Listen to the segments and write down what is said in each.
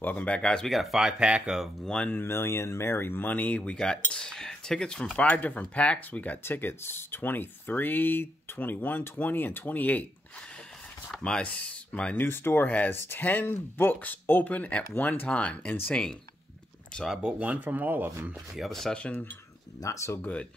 Welcome back, guys. We got a 5-pack of 1 million Merry Money. We got tickets from 5 different packs. We got tickets 23, 21, 20, and 28. My new store has 10 books open at one time. Insane. So I bought one from all of them. The other session, not so good.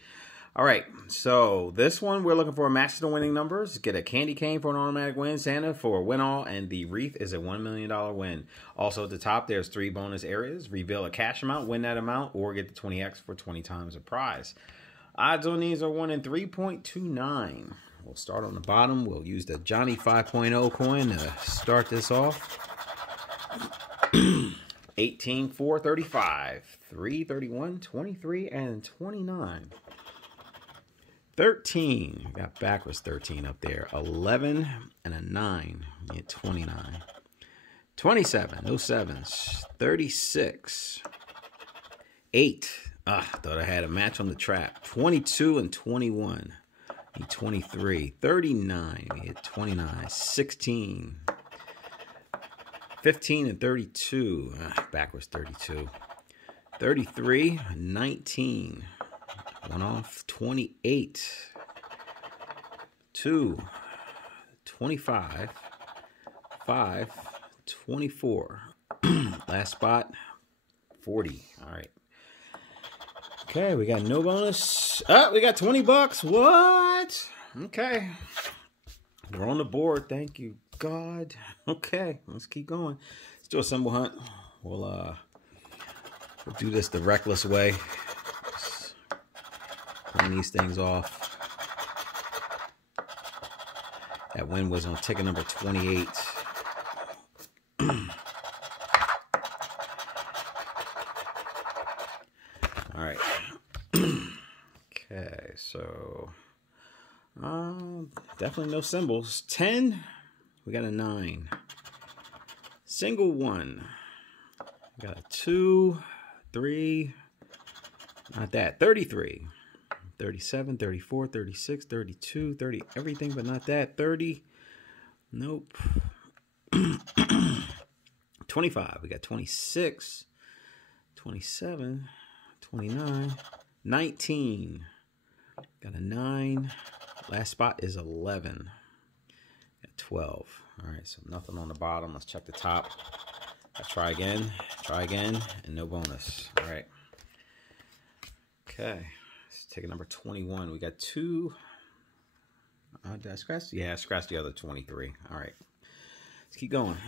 All right, so this one, we're looking for a match to the winning numbers. Get a candy cane for an automatic win, Santa for a win all, and the wreath is a $1 million win. Also at the top, there's 3 bonus areas. Reveal a cash amount, win that amount, or get the 20x for 20 times the prize. Odds on these are 1 in 3.29. We'll start on the bottom. We'll use the Johnny 5.0 coin to start this off. 18, 4, 35, 3, 31, 23, and 29. 13, we got backwards 13 up there. 11 and a 9, you get 29. 27, no 7s. 36. 8, thought I had a match on the trap. 22 and 21, you get 23. 39, you get 29. 16. 15 and 32, backwards 32. 33, 19. One off. 28, 2, 25, 5, 24. Last spot, 40. All right. Okay, we got no bonus. We got 20 bucks. What? Okay. We're on the board. Thank you, God. Okay, let's keep going. Let's do a symbol hunt. We'll do this the reckless way. Clean these things off. That win was on ticket number 28. All right. Okay, so definitely no symbols. 10. We got a 9. Single 1. We got a 2, 3. Not that. 33. 37, 34, 36, 32, 30, everything but not that. 30, nope. 25, we got 26, 27, 29, 19, got a 9, last spot is 11, got 12. All right, so nothing on the bottom. Let's check the top. Let's try again, and no bonus. All right. Okay. Ticket number 21. We got 2. Did I scratch? Yeah, I scratched the other 23. All right. Let's keep going.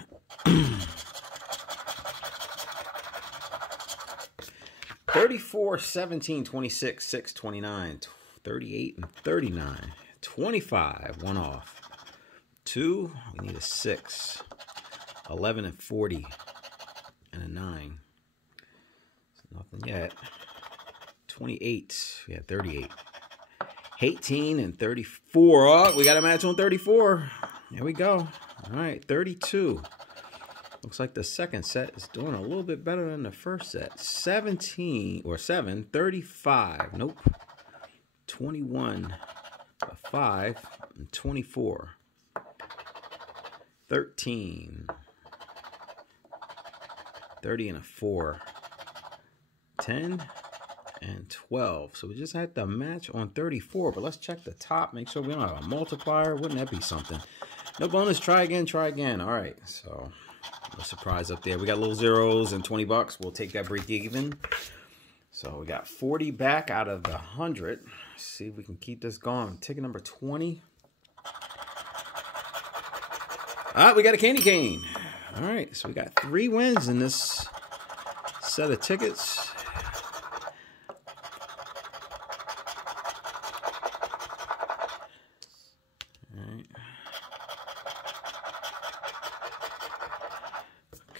34, 17, 26, 6, 29, 38, and 39. 25. One off. 2. We need a 6. 11 and 40. And a 9. So nothing yet. 28, yeah, 38, 18 and 34. Oh, we got a match on 34. Here we go. All right, 32. Looks like the second set is doing a little bit better than the first set. 17 or 7, 35. Nope. 21, a 5, and 24. 13, 30 and a 4. 10. And 12. So we just had the match on 34, but let's check the top, make sure we don't have a multiplier. Wouldn't that be something? No bonus. Try again. All right, so no surprise up there. We got little zeros and 20 bucks. We'll take that break even. So we got 40 back out of the 100. Let's see if we can keep this going. Ticket number 20. We got a candy cane. All right, so we got 3 wins in this set of tickets.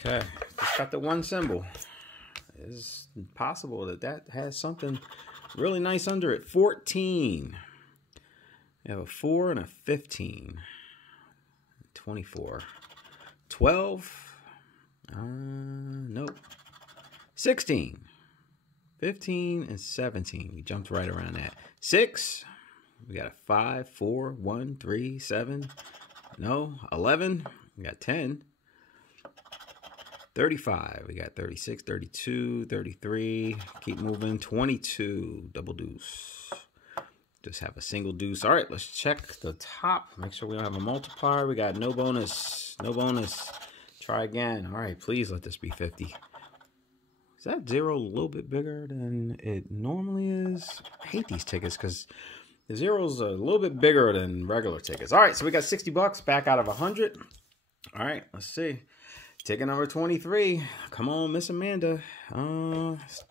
Okay, just got the 1 symbol. It's possible that has something really nice under it. 14. We have a 4 and a 15. 24. 12. Nope. 16. 15 and 17. We jumped right around that. 6. We got a 5, 4, 1, 3, 7. No. 11. We got 10. 35. We got 36, 32, 33. Keep moving. 22. Double deuce. Just have a single deuce. All right, let's check the top. Make sure we don't have a multiplier. We got no bonus. No bonus. Try again. All right, please let this be 50. Is that 0 a little bit bigger than it normally is? I hate these tickets because the 0's a little bit bigger than regular tickets. All right, so we got 60 bucks back out of 100. All right, let's see. Ticket number 23. Come on, Miss Amanda. Let's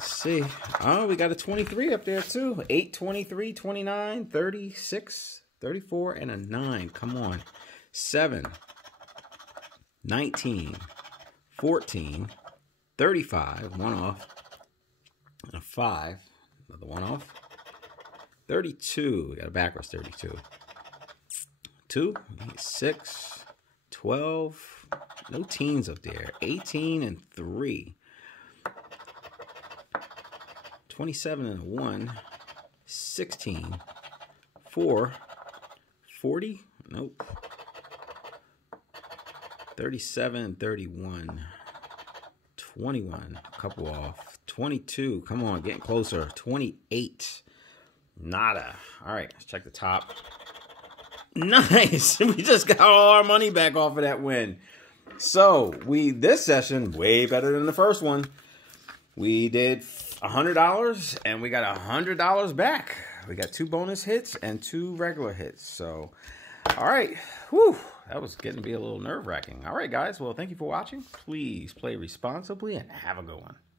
see. Oh, we got a 23 up there too. 8, 23, 29, 36, 34, and a 9. Come on. 7, 19, 14, 35, one off, and a 5, another one off. 32. We got a backwards 32. 2, 6, 12, no teens up there. 18 and 3. 27 and a 1. 16. 4. 40. Nope. 37 and 31. 21. A couple off. 22. Come on, getting closer. 28. Nada. All right, let's check the top. Nice. We just got all our money back off of that win. So this session way better than the first one. We did $100 and we got $100 back. We got 2 bonus hits and 2 regular hits. So, all right. Whew. That was getting to be a little nerve-wracking. All right, guys. Well, thank you for watching. Please play responsibly and have a good one.